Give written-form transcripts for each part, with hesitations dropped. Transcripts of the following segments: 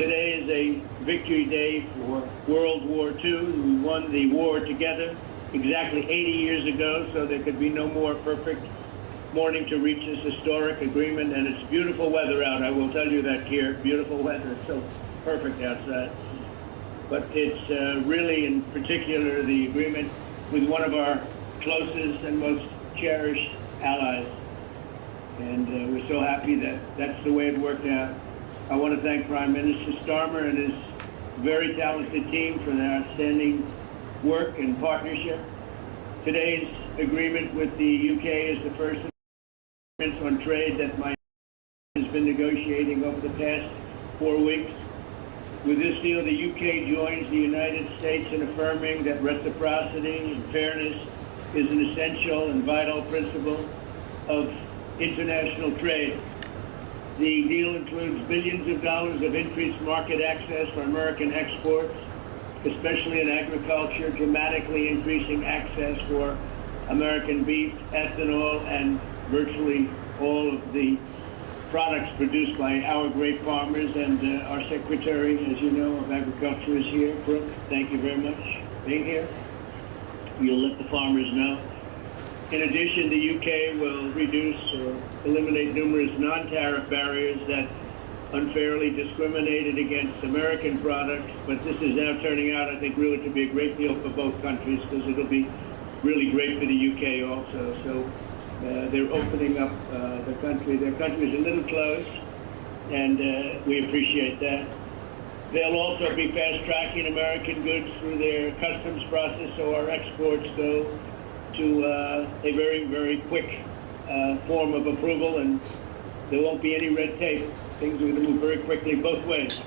Today is a victory day for World War II. We won the war together exactly 80 years ago, so there could be no more perfect morning to reach this historic agreement. And it's beautiful weather out. I will tell you that here, beautiful weather. It's so perfect outside. But it's really, in particular, the agreement with one of our closest and most cherished allies. And we're so happy that that's the way it worked out. I want to thank Prime Minister Starmer and his very talented team for their outstanding work and partnership. Today's agreement with the UK is the first agreement on trade that my has been negotiating over the past 4 weeks. With this deal, the UK joins the United States in affirming that reciprocity and fairness is an essential and vital principle of international trade. The deal includes billions of dollars of increased market access for American exports, especially in agriculture, dramatically increasing access for American beef, ethanol, and virtually all of the products produced by our great farmers. And our Secretary, as you know, of Agriculture is here. Brooke, thank you very much for being here. You'll let the farmers know. In addition, the UK will reduce or eliminate numerous non-tariff barriers that unfairly discriminated against American products. But this is now turning out, I think, really to be a great deal for both countries, because it'll be really great for the UK also. So they're opening up the country. Their country is a little closed, and we appreciate that. They'll also be fast-tracking American goods through their customs process, so our exports go to a very, very quick form of approval, and there won't be any red tape. Things are going to move very quickly both ways.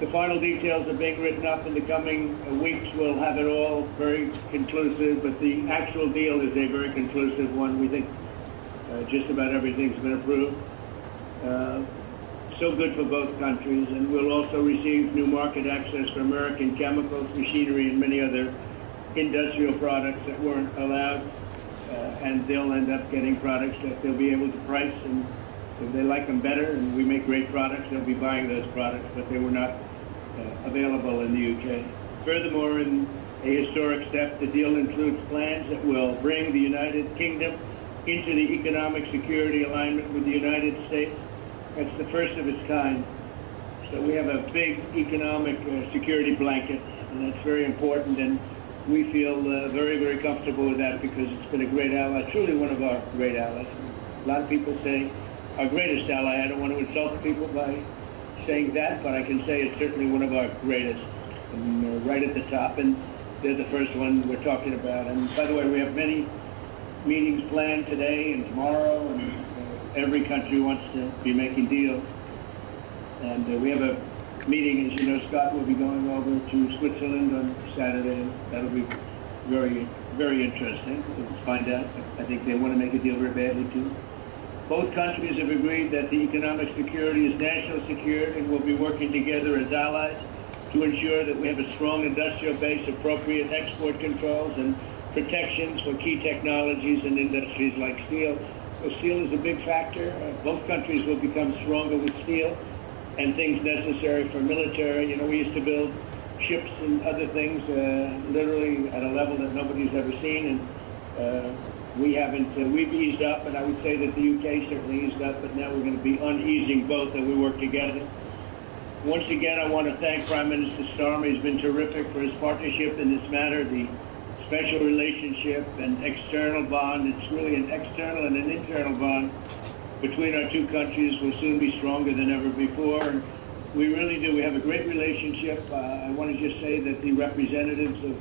The final details are being written up in the coming weeks. We'll have it all very conclusive, but the actual deal is a very conclusive one. We think just about everything's been approved. So good for both countries, and we'll also receive new market access for American chemicals, machinery, and many other industrial products that weren't allowed, and they'll end up getting products that they'll be able to price, and if they like them better and we make great products, they'll be buying those products, but they were not available in the UK. Furthermore, in a historic step, the deal includes plans that will bring the United Kingdom into the economic security alignment with the United States. That's the first of its kind. So we have a big economic security blanket, and that's very important, and we feel very, very comfortable with that because it's been a great ally, truly one of our great allies. A lot of people say our greatest ally. I don't want to insult people by saying that, but I can say it's certainly one of our greatest, and right at the top, and they're the first one we're talking about. And by the way, we have many meetings planned today and tomorrow, and every country wants to be making deals. And we have a meeting, as you know, Scott will be going over to Switzerland on Saturday. That'll be very, very interesting to find out. I think they want to make a deal very badly, too. Both countries have agreed that the economic security is national security and will be working together as allies to ensure that we have a strong industrial base, appropriate export controls, and protections for key technologies and industries like steel. So steel is a big factor. Both countries will become stronger with steel and things necessary for military. You know, we used to build ships and other things literally at a level that nobody's ever seen, and we haven't. We've eased up, and I would say that the UK certainly eased up, but now we're going to be uneasing both, and we work together. Once again, I want to thank Prime Minister Starmer. He's been terrific for his partnership in this matter. The special relationship and external bond, it's really an external and an internal bond between our two countries will soon be stronger than ever before. And we really do. We have a great relationship. I want to just say that the representatives of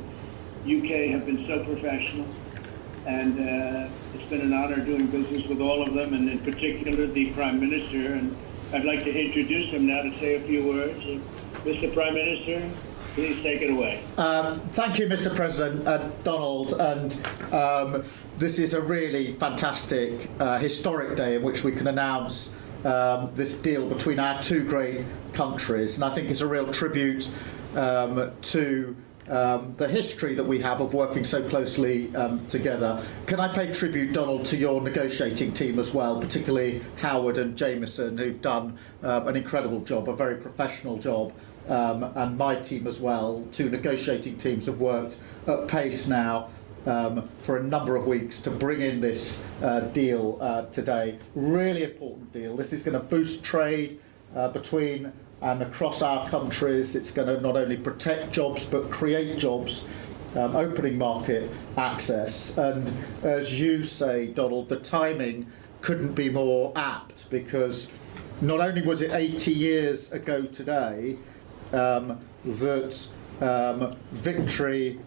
UK have been so professional, and it's been an honor doing business with all of them, and in particular the Prime Minister. And I'd like to introduce him now to say a few words. Mr. Prime Minister, please take it away. Thank you, Mr. President Donald. And this is a really fantastic, historic day in which we can announce this deal between our two great countries. And I think it's a real tribute to the history that we have of working so closely together. Can I pay tribute, Donald, to your negotiating team as well, particularly Howard and Jameson, who've done an incredible job, a very professional job, and my team as well. Two negotiating teams have worked at pace now for a number of weeks to bring in this deal today. Really important deal. This is going to boost trade between and across our countries. It's going to not only protect jobs but create jobs, opening market access. And as you say, Donald, the timing couldn't be more apt, because not only was it 80 years ago today that victory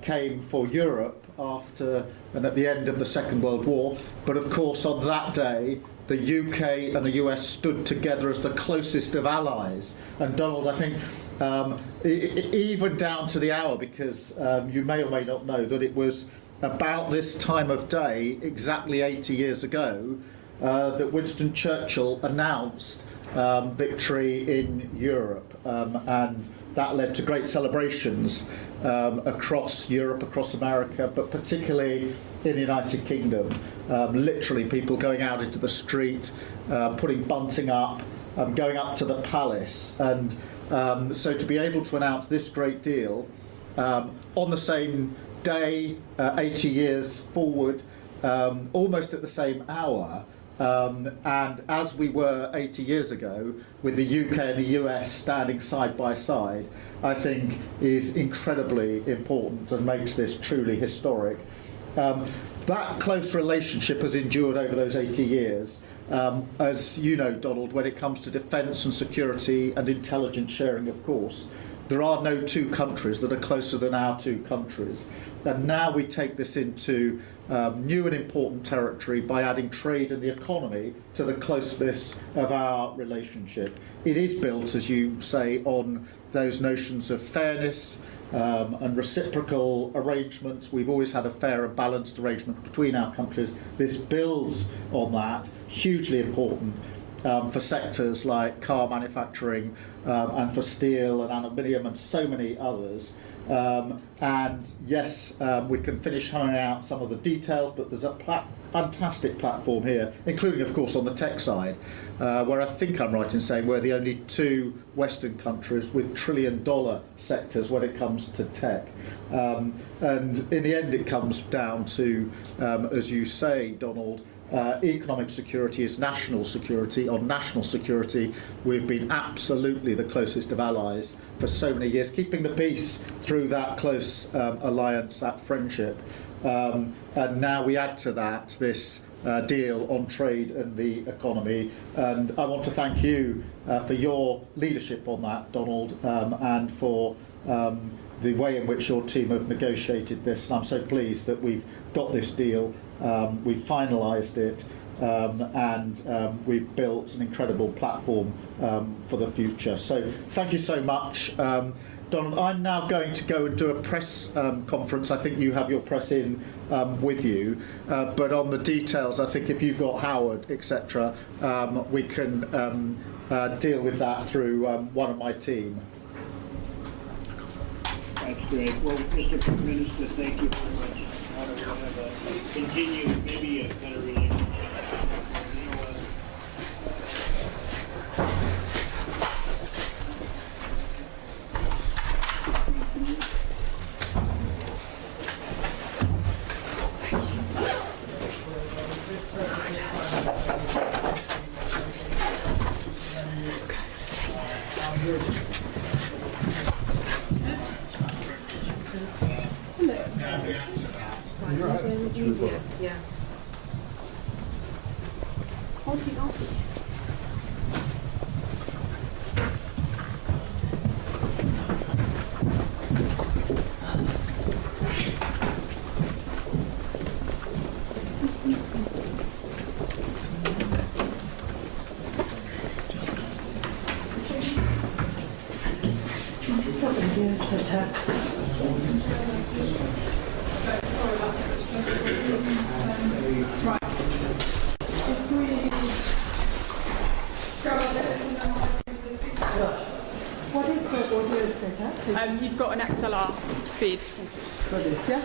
came for Europe after and at the end of the Second World War, but of course on that day the UK and the US stood together as the closest of allies. And Donald, I think even down to the hour, because you may or may not know that it was about this time of day, exactly 80 years ago, that Winston Churchill announced victory in Europe, and that led to great celebrations across Europe, across America, but particularly in the United Kingdom. Literally people going out into the street, putting bunting up, going up to the palace. And so to be able to announce this great deal on the same day, 80 years forward, almost at the same hour, and as we were 80 years ago, with the UK and the US standing side by side, I think is incredibly important and makes this truly historic. That close relationship has endured over those 80 years. As you know, Donald, when it comes to defence and security and intelligence sharing, of course, there are no two countries that are closer than our two countries. And now we take this into new and important territory by adding trade and the economy to the closeness of our relationship. It is built, as you say, on those notions of fairness and reciprocal arrangements. We've always had a fair and balanced arrangement between our countries. This builds on that, hugely important for sectors like car manufacturing and for steel and aluminium and so many others. And yes, we can finish hammering out some of the details, but there's a fantastic platform here, including, of course, on the tech side, where I think I'm right in saying we're the only two Western countries with trillion-dollar sectors when it comes to tech. And in the end, it comes down to, as you say, Donald, economic security is national security. On national security, we've been absolutely the closest of allies for so many years, keeping the peace through that close alliance, that friendship. And now we add to that this deal on trade and the economy. And I want to thank you for your leadership on that, Donald, and for the way in which your team have negotiated this. And I'm so pleased that we've got this deal, we've finalised it, and we've built an incredible platform for the future. So thank you so much. Donald, I'm now going to go and do a press conference. I think you have your press in with you, but on the details, I think if you've got Howard, etc., we can deal with that through one of my team. That's great. Well, Mr. Prime Minister, thank you very much. We'll have a continued, maybe a better relationship. Yeah. Okey-dokey. What is the audio setup? You've got an XLR feed. Yeah.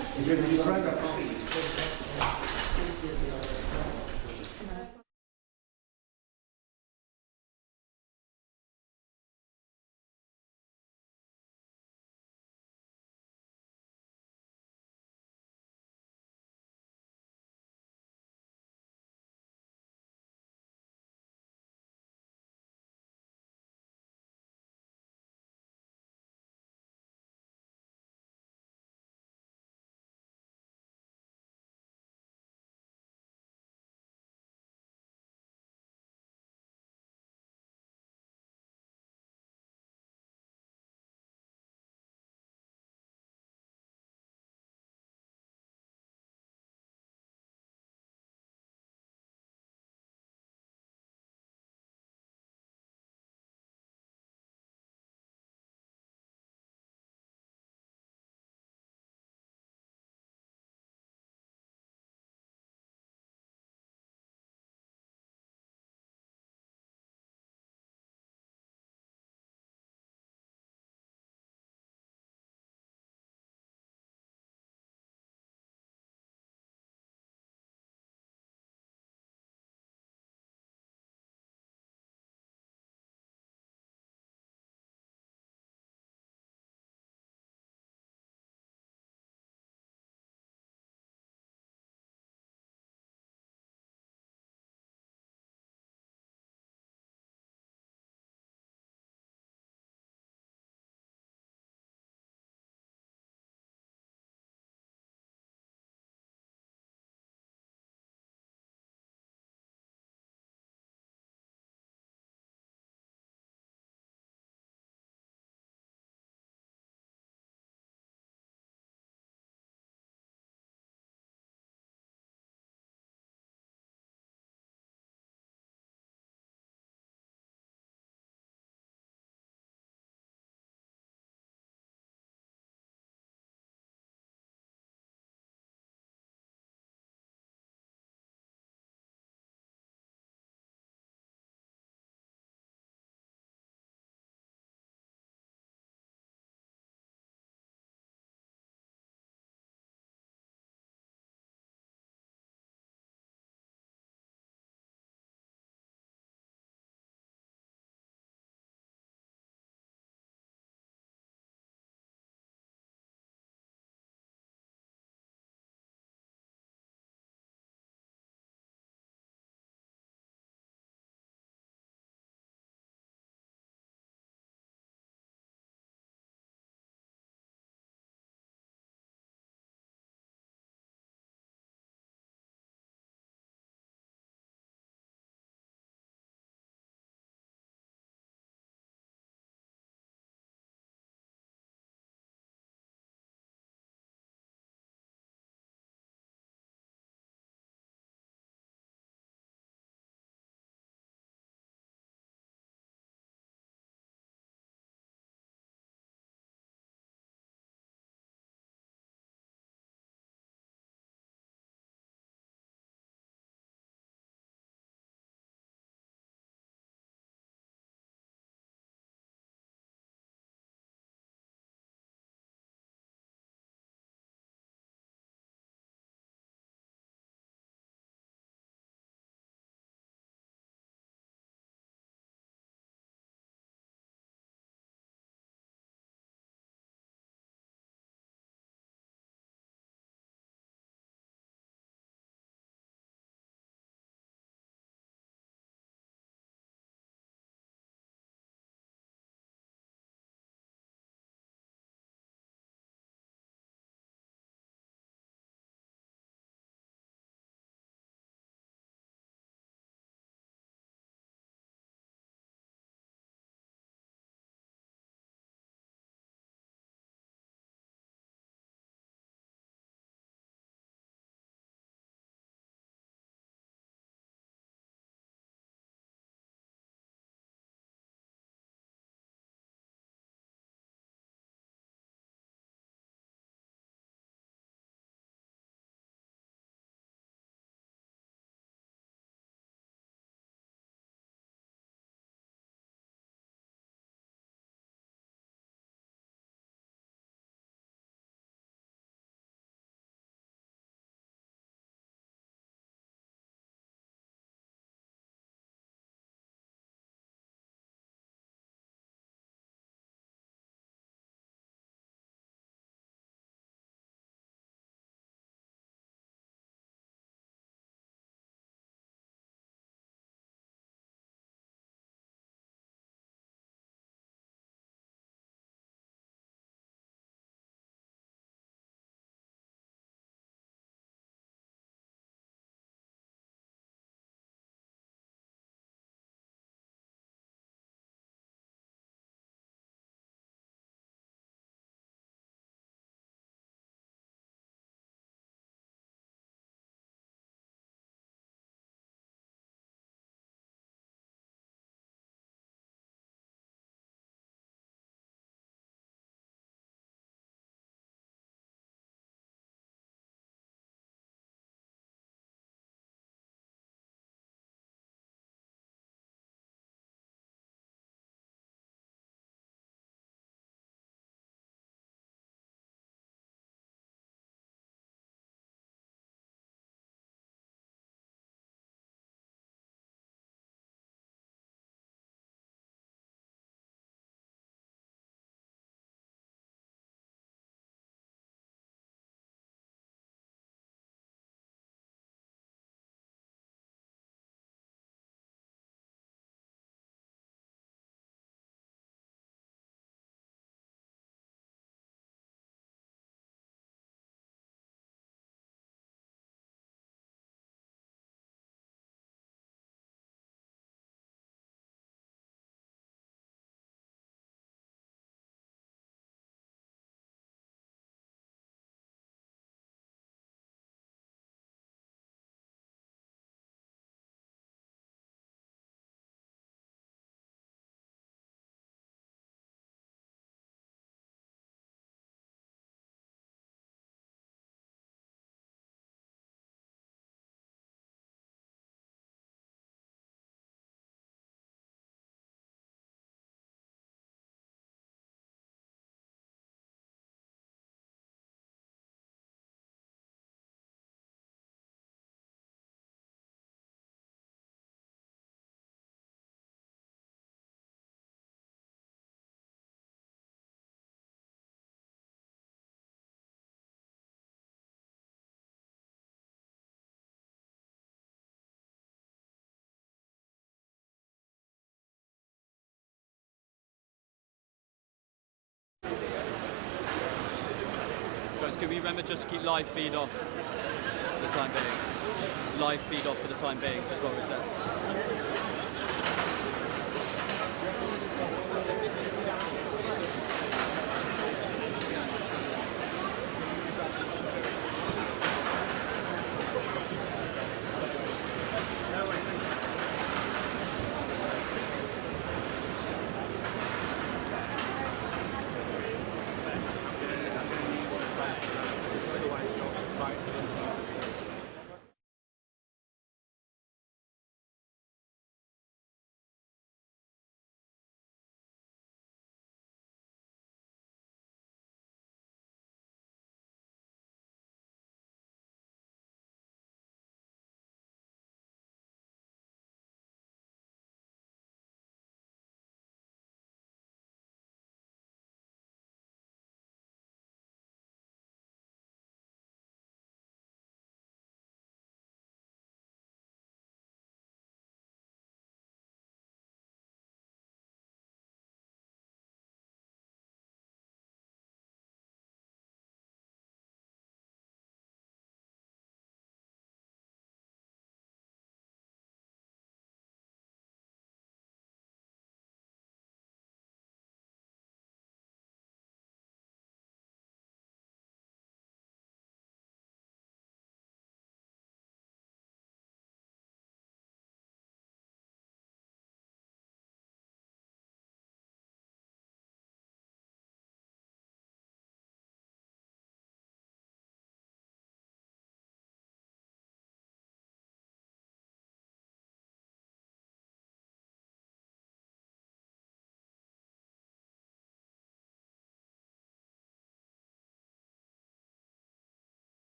Could we remember just to keep live feed off for the time being? Live feed off for the time being, just what we said.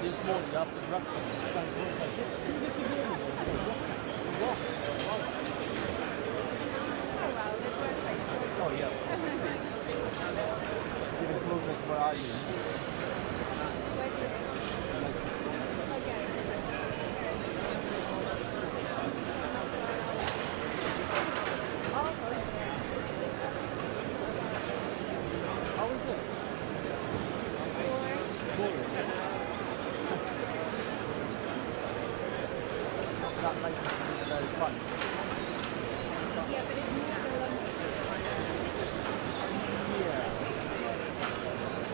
This morning after breakfast. Oh yeah. Even closer to where I live. How is it? That makes it very fun. Yeah, but it's more Yeah.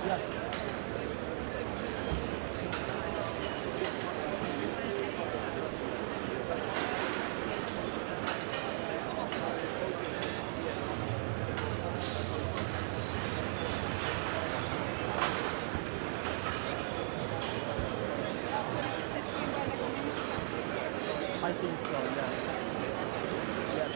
Yes. I think so, yeah. Yes,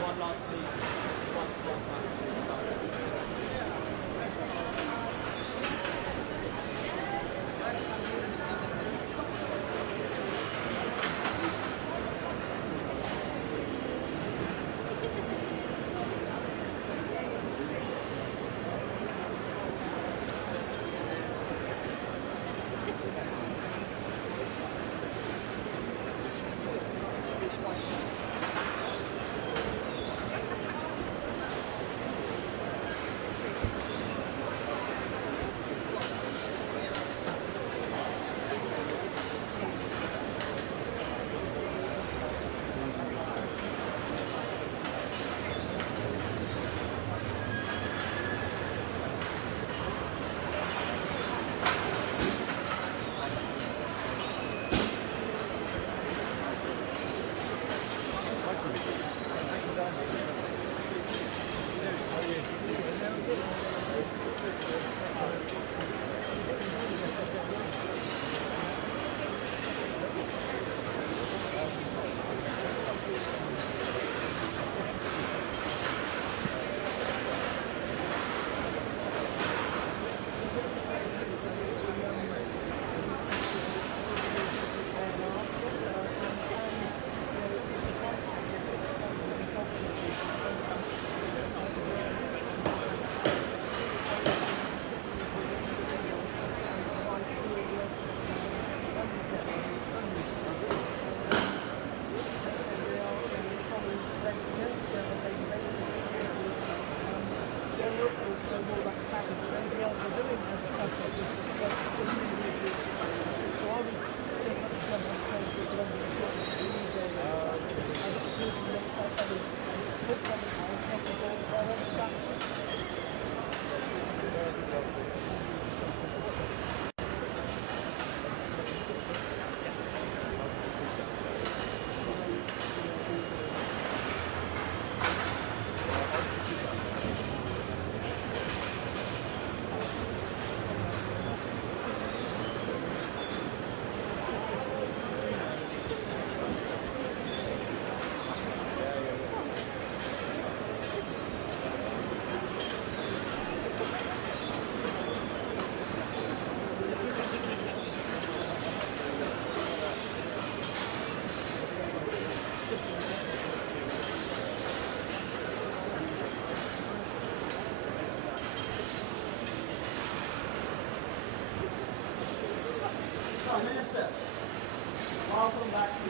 one last please. One last.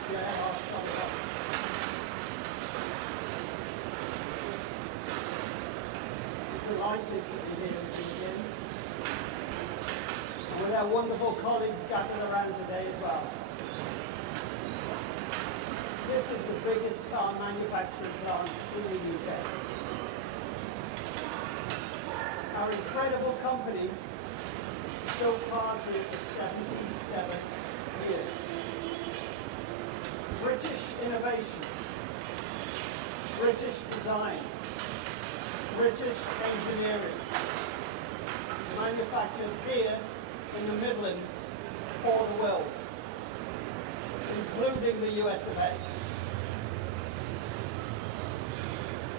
JLR Starmer. Delighted to be here with you again, and with our wonderful colleagues gathered around today as well. This is the biggest car manufacturing plant in the UK. Our incredible company built cars here for 77 years. British innovation, British design, British engineering, manufactured here in the Midlands for the world, including the US of A.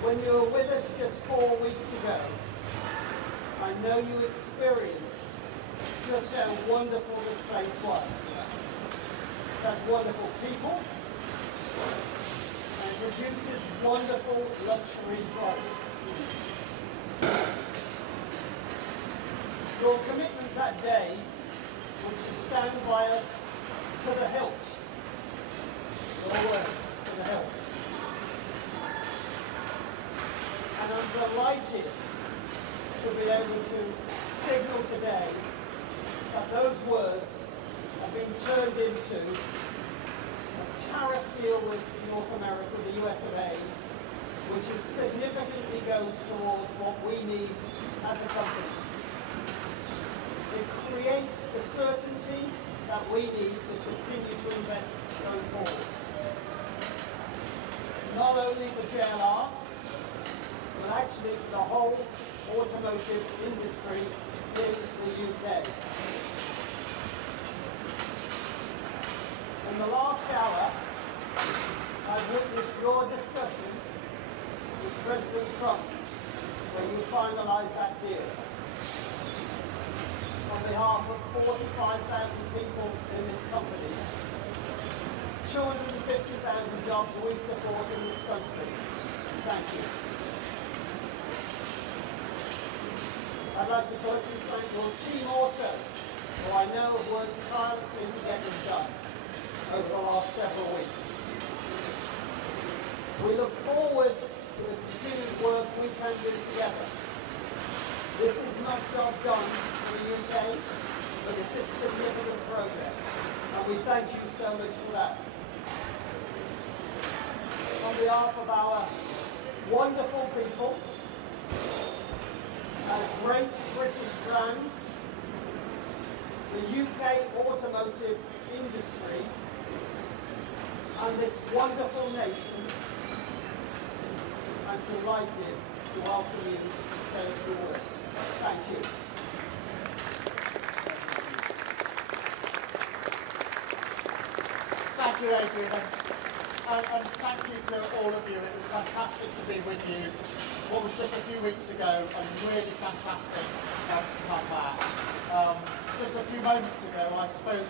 When you were with us just 4 weeks ago, I know you experienced just how wonderful this place was. That's wonderful people, and produces wonderful luxury products. Your commitment that day was to stand by us to the hilt. Your words, to the hilt. And I'm delighted to be able to signal today that those words have been turned into a tariff deal with North America, the US of A, which is significantly goes towards what we need as a company. It creates the certainty that we need to continue to invest going forward. Not only for JLR, but actually for the whole automotive industry in the UK. In the last hour, I've witnessed your discussion with President Trump when you finalised that deal. On behalf of 45,000 people in this company, 250,000 jobs we support in this country. Thank you. I'd like to personally thank your team also, who I know have worked tirelessly to get this done over the last several weeks. We look forward to the continued work we can do together. This is not job done in the UK, but this is significant progress, and we thank you so much for that. On behalf of our wonderful people, our great British brands, the UK automotive industry, and this wonderful nation, I'm delighted to welcome you and say a few words. Thank you. Thank you, Adrian, and thank you to all of you. It was fantastic to be with you. What was just a few weeks ago, and really fantastic to come back. Just a few moments ago, I spoke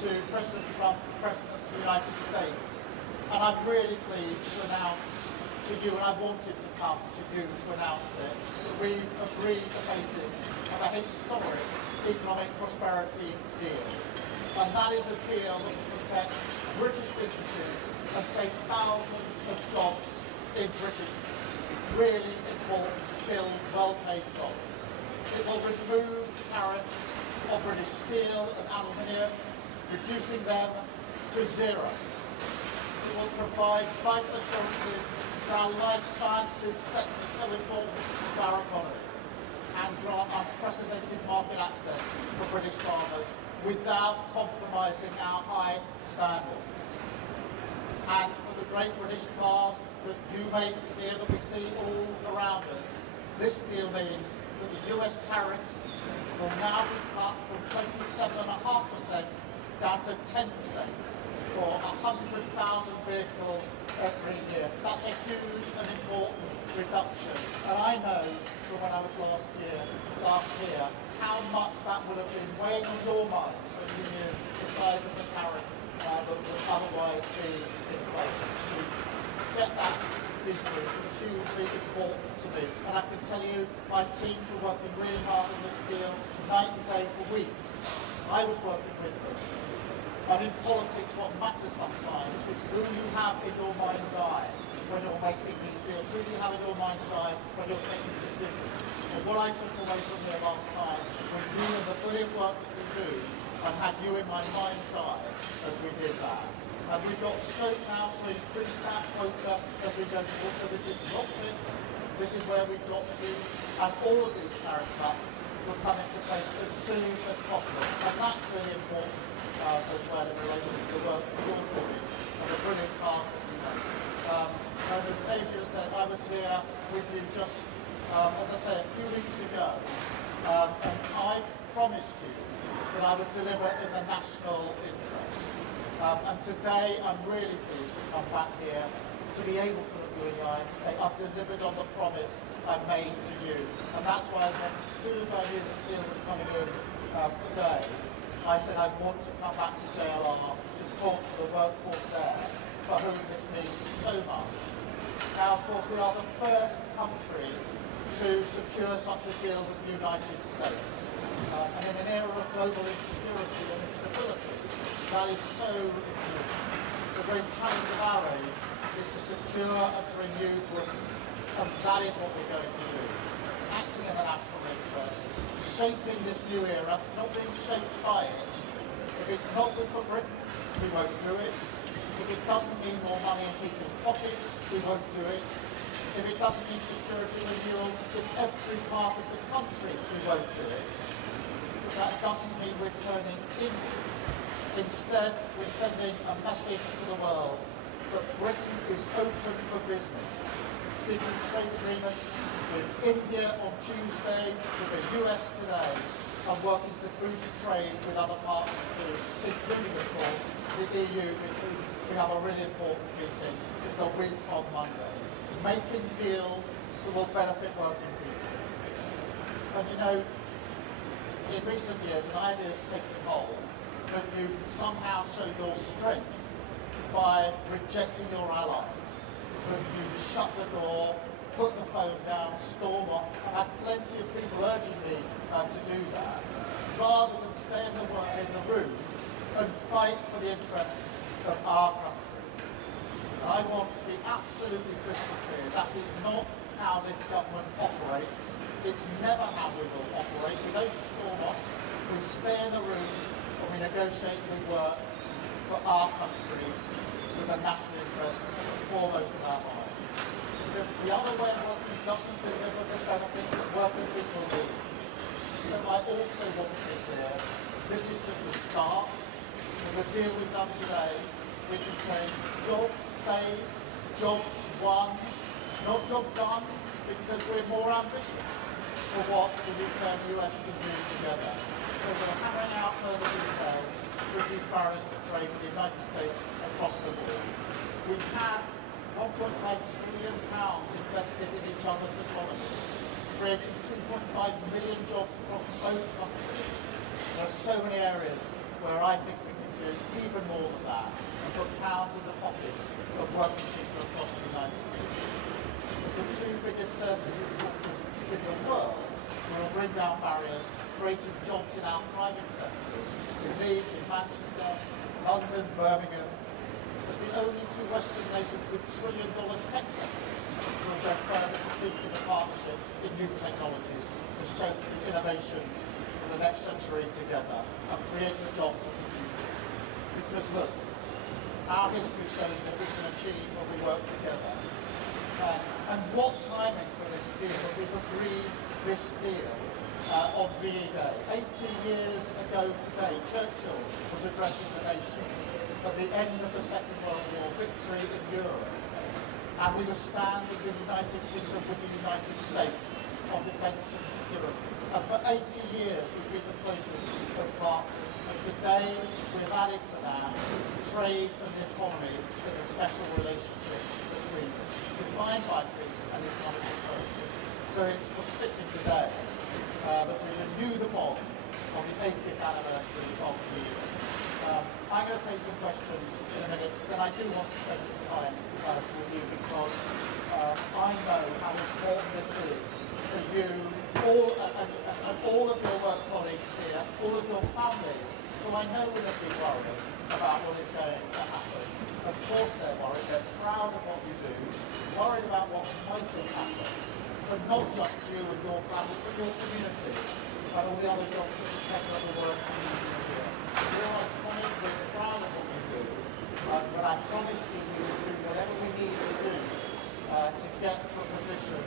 to President Trump, President of the United States, and I'm really pleased to announce to you, and I wanted to come to you to announce it, that we've agreed the basis of a historic economic prosperity deal. And that is a deal that will protect British businesses and save thousands of jobs in Britain. Really important, skilled, well-paid jobs. It will remove tariffs on British steel and aluminium, reducing them to zero. It will provide vital assurances for our life sciences sector so important to our economy, and grant unprecedented market access for British farmers without compromising our high standards. And for the great British cars that you make here, that we see all around us, this deal means that the US tariffs will now be cut from 27.5% down to 10% for 100,000 vehicles every year. That's a huge and important reduction. And I know from when I was last here, how much that would have been weighing on your minds when you knew the size of the tariff that would otherwise be in place. To get that decrease was hugely important to me. And I can tell you, my teams were working really hard on this deal, night and day for weeks. I was working with them. And in politics, what matters sometimes is who you have in your mind's eye when you're making these deals, who you have in your mind's eye when you're taking decisions. And what I took away from here last time was you and the brilliant work that we do, and had you in my mind's eye as we did that. And we've got scope now to increase that quota as we go forward. So this is not fixed. This is where we've got to. And all of these tariff cuts will come into place as soon as possible. And that's really important as well in relation to the work that you're doing and the brilliant path that you make. And as Adrian said, I was here with you just, as I say, a few weeks ago. And I promised you that I would deliver in the national interest. And today I'm really pleased to come back here to be able to look you in the eye and to say I've delivered on the promise I made to you. And that's why as soon as I knew this deal was coming in today, I said I want to come back to JLR to talk to the workforce there for whom this means so much. Now, of course, we are the first country to secure such a deal with the United States. And in an era of global insecurity and instability, that is so important. The great challenge of our age is to secure and to renew Britain. And that is what we're going to do. Acting in the national interest, shaping this new era, not being shaped by it. If it's not good for Britain, we won't do it. If it doesn't mean more money in people's pockets, we won't do it. If it doesn't mean security renewal in every part of the country, we won't do it. But that doesn't mean we're turning inward. Instead, we're sending a message to the world that Britain is open for business, seeking trade agreements with India on Tuesday, with the US today, and working to boost trade with other partners too, including, of course, the EU, with whom we have a really important meeting just a week on Monday, making deals that will benefit working people. And you know, in recent years, an idea has taken hold that you somehow show your strength by rejecting your allies, that you shut the door, put the phone down, storm off. I've had plenty of people urging me to do that, rather than stay in the room and fight for the interests of our country. And I want to be absolutely crystal clear, that is not how this government operates. It's never how we will operate. We don't storm off, we stay in the room and we negotiate and we work for our country with the national interest foremost in our mind. Because the other way of working doesn't deliver the benefits that working people need. So I also want to be clear, this is just the start. With the deal we've done today, we can say jobs saved, jobs won, not job done, because we're more ambitious for what the UK and the US can do together. So we're hammering out further details to reduce barriers to trade with the United States across the board. We have £1.5 trillion invested in each other's economies, creating 2.5 million jobs across both countries. There are so many areas where I think we can do even more than that and put pounds in the pockets of working people across the United States. As the two biggest services exporters in the world, we will bring down barriers, creating jobs in our private sectors, in Leeds, in Manchester, London, Birmingham. As the only two Western nations with trillion-dollar tech sectors, we will go further to deepen the partnership in new technologies to shape the innovations of the next century together and create the jobs of the future. Because look, our history shows that we can achieve when we work together. And what timing for this deal, that we've agreed this deal on VE Day. 80 years ago today, Churchill was addressing the nation at the end of the Second World War, victory in Europe. And we were standing in the United Kingdom with the United States on defence and security. And for 80 years we've been the closest of partners. And today we've added to that trade and the economy in a special relationship between us, defined by peace and economic prosperity. So it's fitting today that we renew the bond on the 80th anniversary of the year. I'm going to take some questions in a minute, then I do want to spend some time with you because I know how important this is for you, all of your work colleagues here, all of your families who I know will have been worried about what is going to happen. Of course they're worried, they're proud of what you do, worried about what might have happened, but not just you and your families, but your communities and all the other jobs that depend on the work that you do here. You're iconic, we're proud of what you do, but I promised you we would do whatever we need to do to get to a position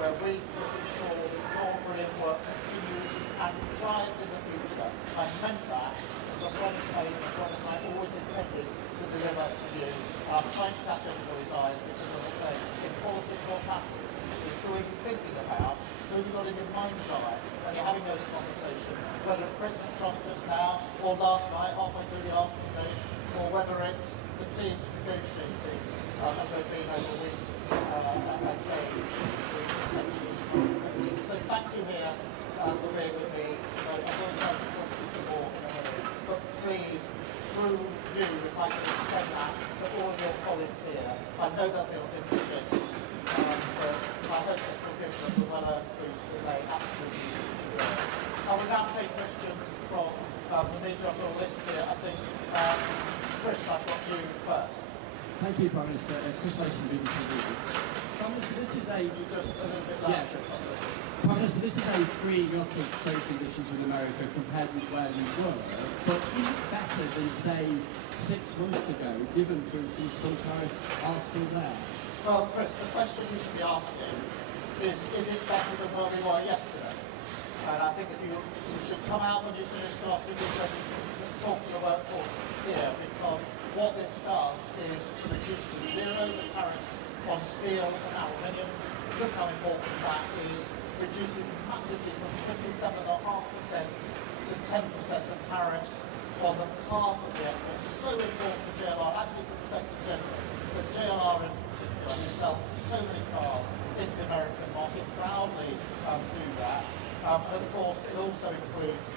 where we can ensure that your brilliant work continues and thrives in the future. I meant that as a promise made, and a promise I always intended to deliver to you. I'm trying to catch everybody's eyes because, as I say, in politics what matters is who are you thinking about, who have you got in your mind's eye when you're having those conversations, whether it's President Trump just now, or last night, halfway through the Arsenal game, or whether it's the teams negotiating as they've been over weeks and days. So thank you here for being with me. I'm going to try to talk to you some more in a minute, but please, through you, if I can extend that to all of your colleagues here, I know that they'll different shapes, but I hope this will give them the well-earned boost that they absolutely deserve. I will now take questions from the media. I've got a list here. I think, Chris, I've got you first. Thank you, Prime Minister. Chris Mason, BBC News. Prime Minister, this is a... You just a little bit loud, Chris. Prime Minister, this is a freeing up of trade conditions with America compared with where we were, but is it better than, say, 6 months ago, given, for instance, some tariffs are still there? Well, Chris, the question you should be asking is it better than where we were yesterday? And I think if you should come out when you finish asking these questions and talk to the workforce here, because what this does is to reduce to zero the tariffs on steel and aluminium. Look how important that is. Reduces massively from 27.5% to 10% the tariffs on the cars that we export. So important to JLR, actually to the sector generally, but JLR in particular, who sell so many cars into the American market, proudly do that. And of course, it also includes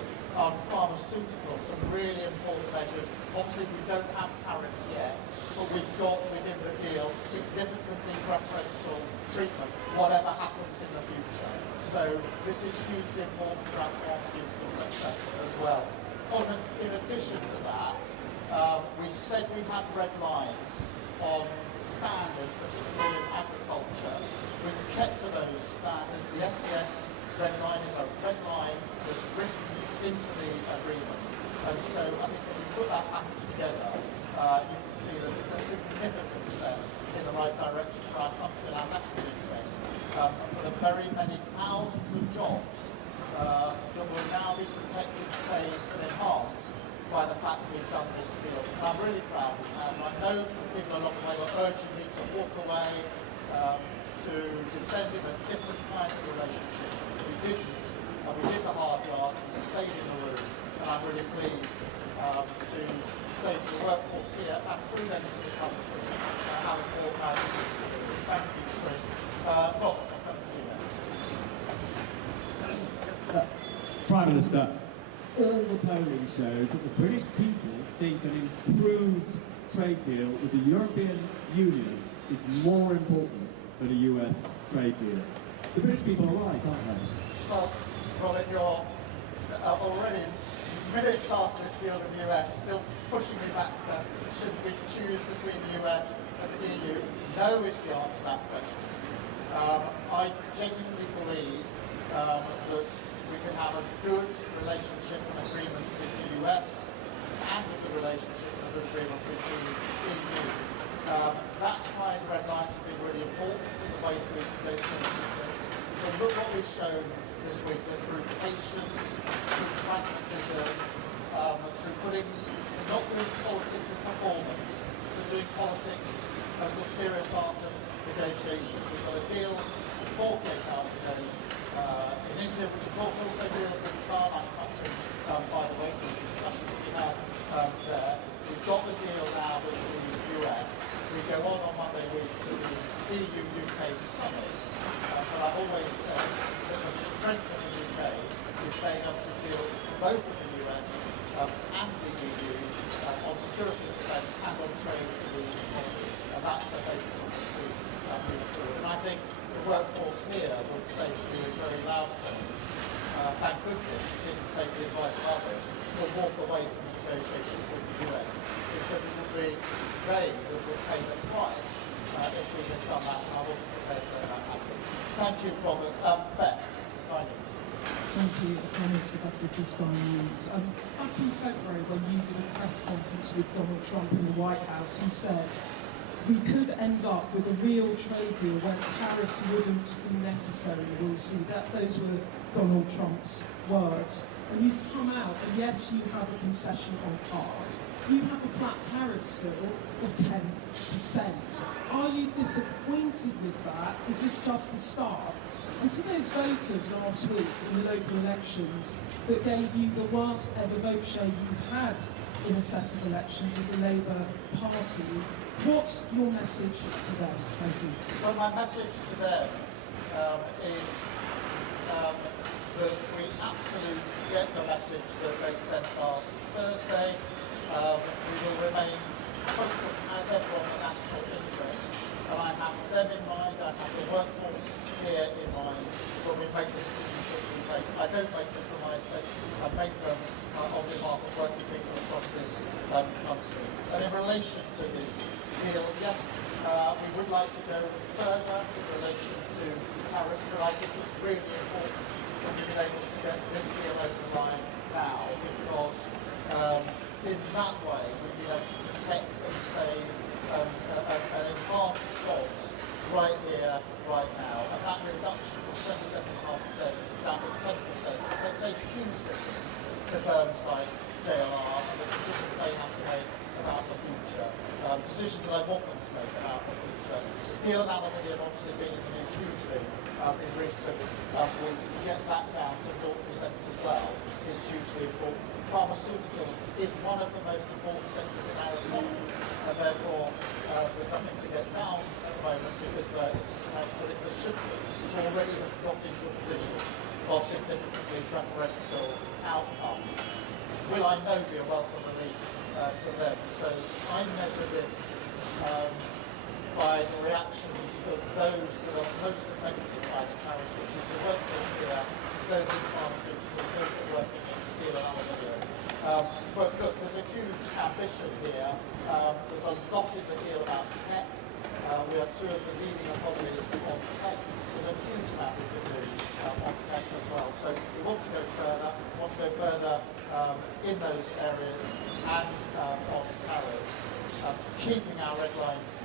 pharmaceuticals, some really important measures. Obviously, we don't have tariffs yet, but we've got within the deal significantly preferential treatment, whatever happens in the future. So this is hugely important for our pharmaceutical sector as well. In addition to that, we said we had red lines on standards, particularly in agriculture. We've kept to those standards. The SBS red line is a red line that's written into the agreement. And so I think if you put that package together, you can see that it's a significant step in the right direction for our country and our national interest, for the very many thousands of jobs that will now be protected, saved and enhanced by the fact that we've done this deal. And I'm really proud we have. And I know people along the way were urging me to walk away, to descend in a different kind of relationship. We didn't, and we did the hard yards and stayed in the room. And I'm really pleased to say to the workforce here and through them to the country how important I think this is. Thank you, Chris. Robert, I'll come to you next. Prime Minister, all the polling shows that the British people think an improved trade deal with the European Union is more important than a US trade deal. The British people are right, aren't they? Well, Robert, you're already minutes after this deal with the US, still pushing me back to should we choose between the US and the EU? No is the answer to that question. I genuinely believe that we can have a good relationship and agreement with the US and a good relationship and a good agreement with the EU. That's why the red lines have been really important in the way that we've negotiated this. But look what we've shown this week, that through patience, through pragmatism, through not doing politics as performance, but doing politics as the serious art of negotiation. We've got a deal 48 hours ago in India, which of course also deals with car manufacturing, by the way, through the discussions we had there. We've got the deal now with the US. We go on Monday week to the EU-UK summit, but I've always said that the strength of the UK is being able to deal both with the US and the EU on security and defence and on trade and the economy, and that's the basis on which we move forward. And I think the workforce here would say to you in very loud terms, thank goodness you didn't take the advice of others to walk away from the negotiations with the US, because it would be they that would pay the price if we had done that, and I wasn't prepared to let that happen. Thank you, Robert. Beth, Sky News. Thank you, Prime Minister for Sky News. Back in February, when you did a press conference with Donald Trump in the White House, he said, we could end up with a real trade deal where tariffs wouldn't be necessary. We'll see. Those were Donald Trump's words. And you've come out, and yes, you have a concession on cars. You have a flat tariff still of 10%. Are you disappointed with that? Is this just the start? And to those voters last week in the local elections that gave you the worst ever vote share you've had in a set of elections as a Labour Party, what's your message to them? Thank you. Well, my message to them is that we absolutely get the message that they sent last Thursday. We will remain focused as ever on the national interest, and I have them in mind, I have the workforce here in mind when we make the decisions that we make. I don't make them for my sake, I make them on behalf of working people across this country. And in relation to this deal, yes, we would like to go further in relation to tariffs, but I think it's really important that we've been able to get this deal over the line now, because in that way we've been able to protect and save and enhance jobs right here, right now. And that reduction from 27.5% down to 10% makes a huge difference to firms like JLR and the decisions they have to make about the future. Decisions that I want them to make about the future. Steel and aluminium obviously being in the news hugely in recent weeks. To get that down to 0% as well is hugely important. Pharmaceuticals is one of the most important sectors in our economy, and therefore there's nothing to get down at the moment because there isn't tax, but it should be. It's already got into a position of significantly preferential outcomes. Will I know be a welcome relief to them? So I measure this by the reactions of those that are most affected by the tariffs, which is the workforce here, it's those in pharmaceuticals, those that are working in steel and aluminium. But look, there's a huge ambition here. There's a lot in the deal about tech. We are two of the leading economies on tech. There's a huge amount we can do on tech as well. So we want to go further, in those areas and on tariffs, keeping our red lines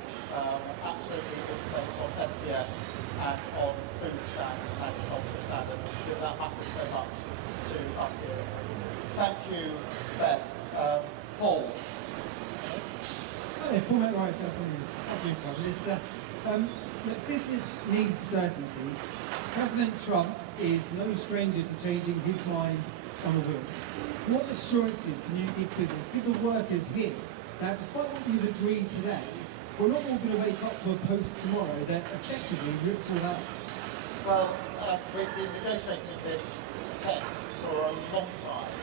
absolutely in place on SBS and on food standards and agricultural standards, because that matters so much to us here. Thank you, Beth. Paul. Hi there, Paul McRae, Thank you, Prime Minister. Business needs certainty. President Trump is no stranger to changing his mind on a whim. What assurances can you give business, give the workers here, that despite what you've agreed today, we're not all going to wake up to a post tomorrow that effectively rips all out? Well, we've been negotiating this text for a long time.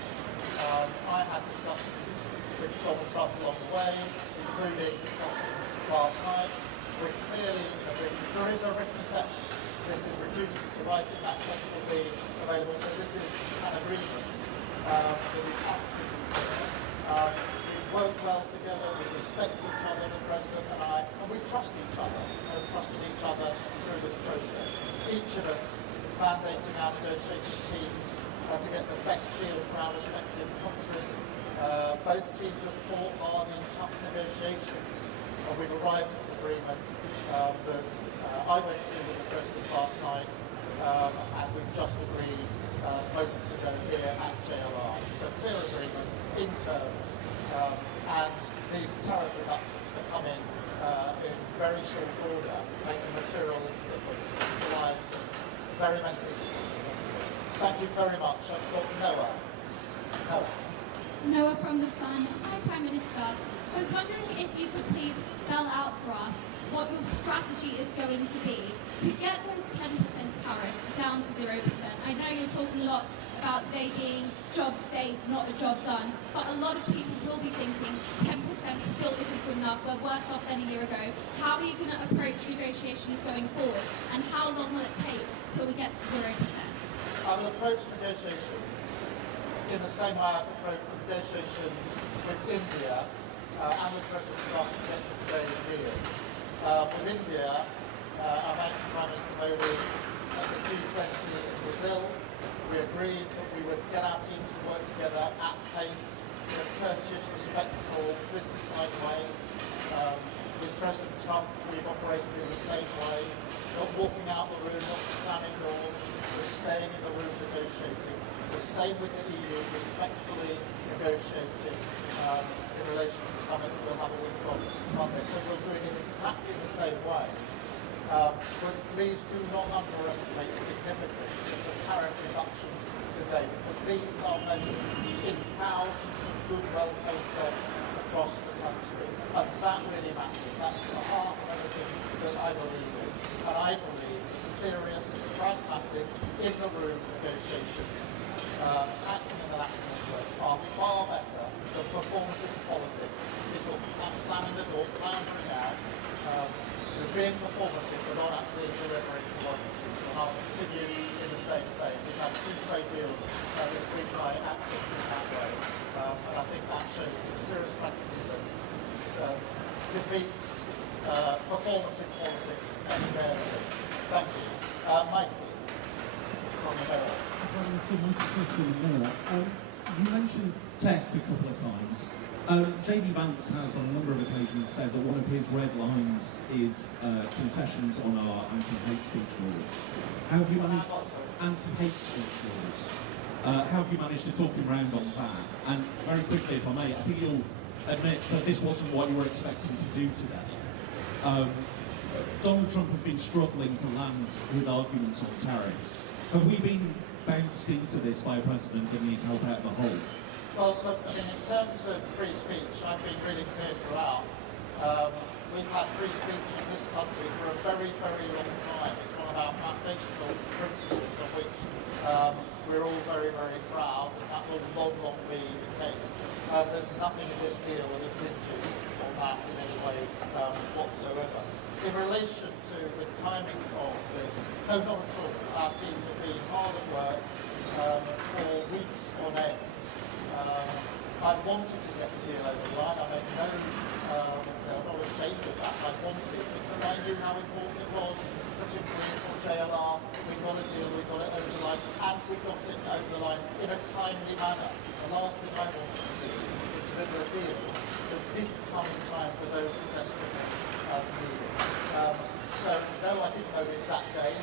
I had discussions with Donald Trump along the way, including discussions last night. We're clearly in agreement. There is a written text. This is reduced to writing. That text will be available. So this is an agreement that is absolutely clear. We work well together. We respect each other, the President and I, and we trust each other and have trusted each other through this process. Each of us mandating our negotiating teams to get the best deal for our respective countries. Both teams have fought hard in tough negotiations, and we've arrived at an agreement that I went through with the President last night, and we've just agreed moments ago here at JLR. So clear agreement in terms, and these tariff reductions to come in very short order make a material difference to the lives of very many people. Thank you very much. I've got Noah. Noah from The Sun. Hi, Prime Minister. I was wondering if you could please spell out for us what your strategy is going to be to get those 10% tariffs down to 0%. I know you're talking a lot about today being job safe, not a job done, but a lot of people will be thinking 10% still isn't good enough, we're worse off than a year ago. How are you going to approach negotiations going forward, and how long will it take till we get to 0%? I will approach negotiations in the same way I've approached negotiations with India and with President Trump to get to today's deal. With India, I met Prime Minister Modi at the G20 in Brazil. We agreed that we would get our teams to work together at pace in a courteous, respectful, business-like way. With President Trump, we've operated in the same way, not walking out the room, not slamming doors, but staying in the room negotiating. The same with the EU, respectfully negotiating in relation to the summit that we'll have a week on Monday. So we're doing it exactly the same way. But please do not underestimate the significance of the tariff reductions today, because these are measured in thousands of good, well-paid jobs across the country. And that really matters. That's the heart of everything that I believe in. And I believe that serious, pragmatic, in-the-room negotiations acting in the national interest are far better than performative politics. People slamming the door, floundering out, being performative but not actually delivering for working people. And I'll continue in the same vein. We've had 2 trade deals this week by acting in that way. And I think that shows that serious pragmatism defeats performative politics any day of the week. Thank you. Mikey, from the Mirror. You mentioned tech a couple of times. JD Vance has on a number of occasions said that one of his red lines is concessions on our anti-hate speech laws. How have you managed anti-hate speech laws? How have you managed to talk him round on that? And very quickly, if I may, I think you'll admit that this wasn't what you were expecting to do today. Donald Trump has been struggling to land his arguments on tariffs. Have we been bounced into this by a president that needs help out of the hole? Well, look, I mean, in terms of free speech, I've been really clear throughout. We've had free speech in this country for a very, very long time. It's one of our foundational principles on which we're all very, very proud, and that will long, long be the case. There's nothing in this deal that impinges on that in any way whatsoever. In relation to the timing of this, no, not at all. Our teams have been hard at work for weeks on end. I wanted to get a deal over the line. I made I'm not ashamed of that. I wanted because I knew how important it was, particularly for JLR. We got a deal, we got it over the line, and we got it over the line in a timely manner. The last thing I wanted to do was deliver a deal that didn't come in time for those who desperately need it. So, no, I didn't know the exact day.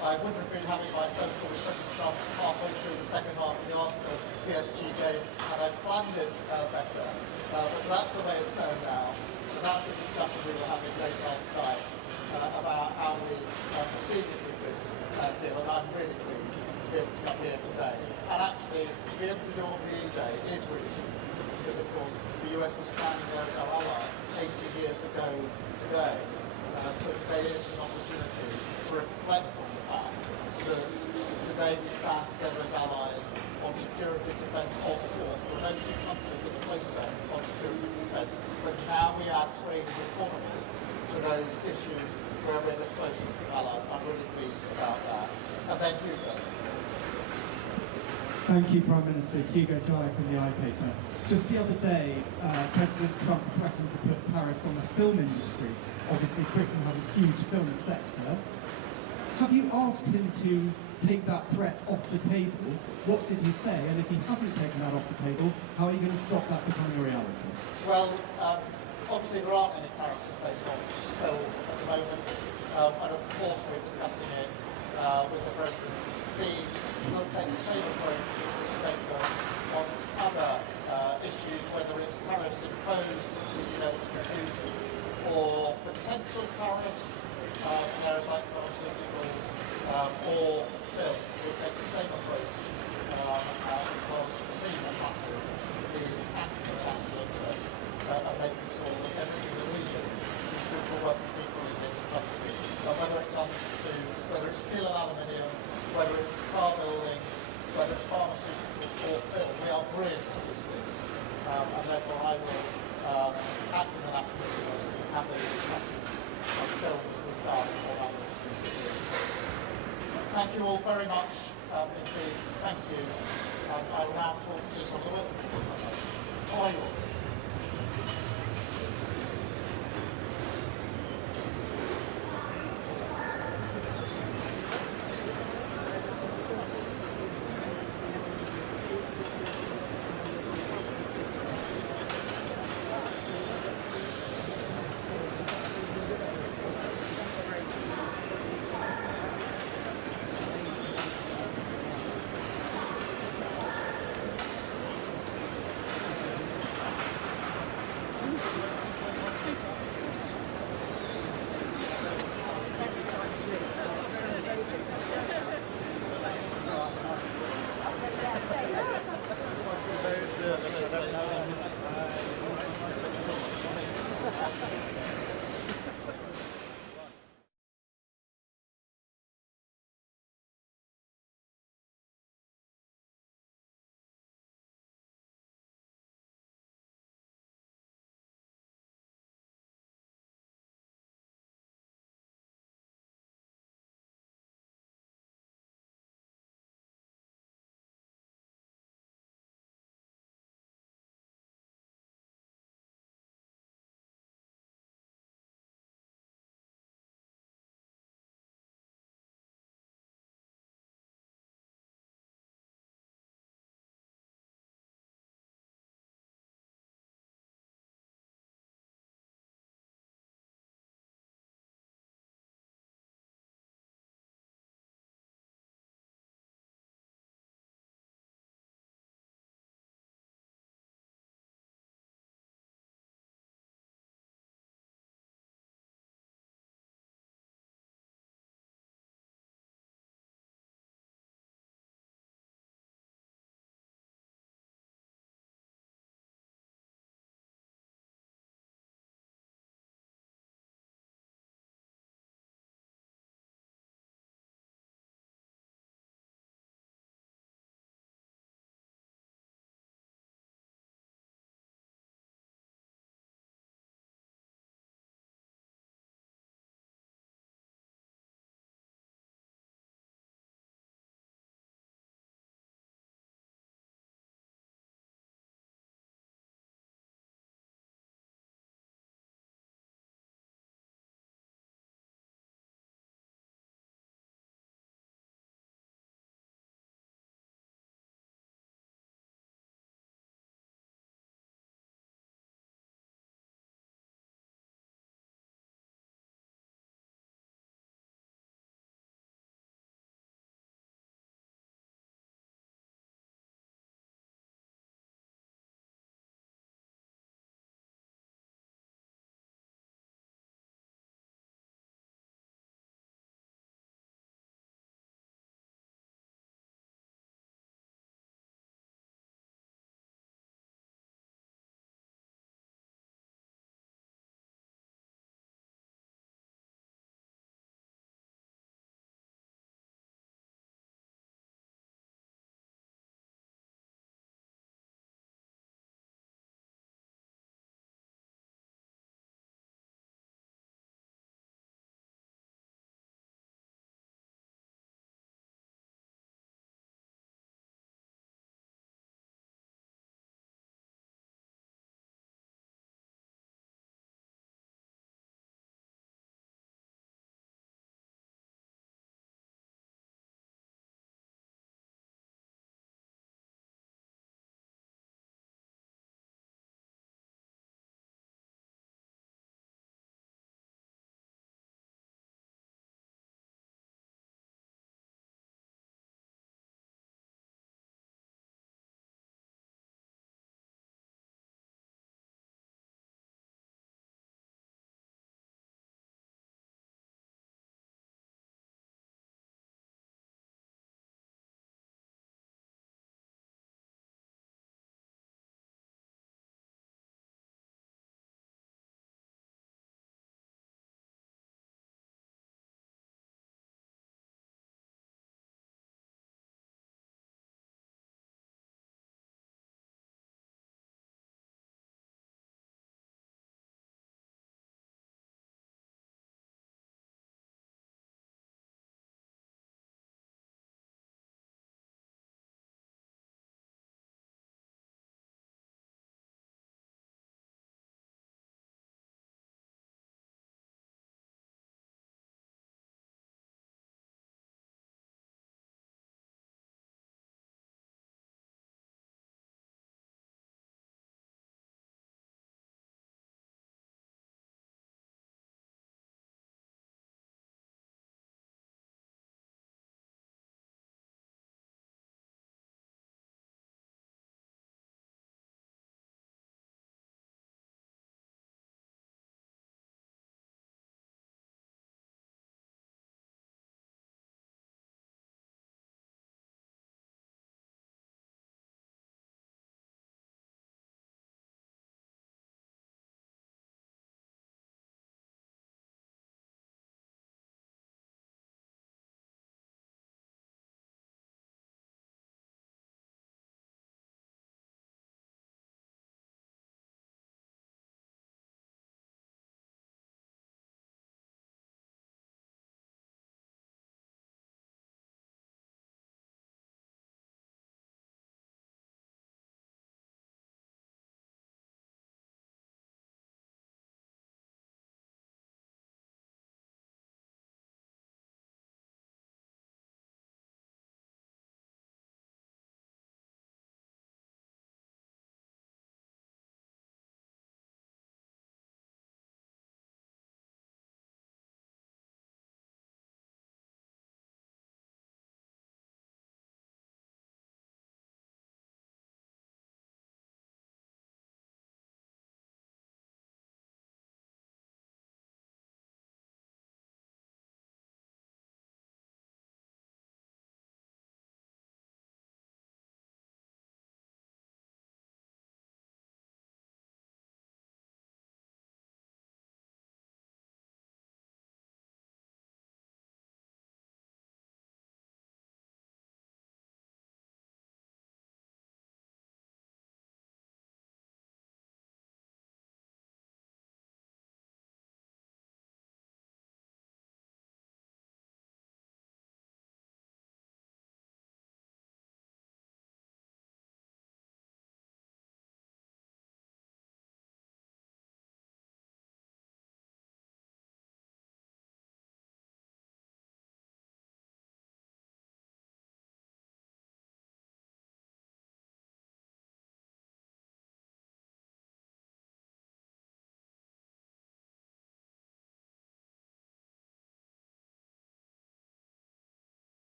I wouldn't have been having my phone call with President Trump halfway through the second half of the Arsenal PSG game, and I planned it better. But that's the way it turned out. And that's the discussion we were having late last night about how we proceeded with this deal. And I'm really pleased to be able to come here today. And actually, to be able to do it on VE Day is really significant because, of course, the US was standing there as our ally 80 years ago today. So today is an opportunity to reflect on the fact that today we stand together as allies on security and defence. Of course, there are no 2 countries that are closer on security and defence, but now we add trade and economy to those issues where we're the closest allies. I'm really pleased about that. And then Hugo. Thank you, Prime Minister. Hugo Jai from the iPaper. Just the other day, President Trump threatened to put tariffs on the film industry. Obviously, Britain has a huge film sector. Have you asked him to take that threat off the table? What did he say? And if he hasn't taken that off the table, how are you going to stop that becoming a reality? Well, obviously there aren't any tariffs in place on film at the moment. And of course we're discussing it with the President's team. We'll take the same approach as we take on other issues, whether it's tariffs imposed that we able to reduce or potential tariffs in areas like pharmaceuticals or film. We'll take the same approach because for me what matters is acting in the national interest and making sure that everything that we do is good for working people in this country. Whether it comes to, whether it's steel and aluminium, whether it's car building, whether it's pharmaceuticals or film, we are brilliant at these things. And therefore I will act in the national interest and have those discussions on film as we've done on other issues. Thank you all very much Indeed, thank you. I'll now talk to some of the oil.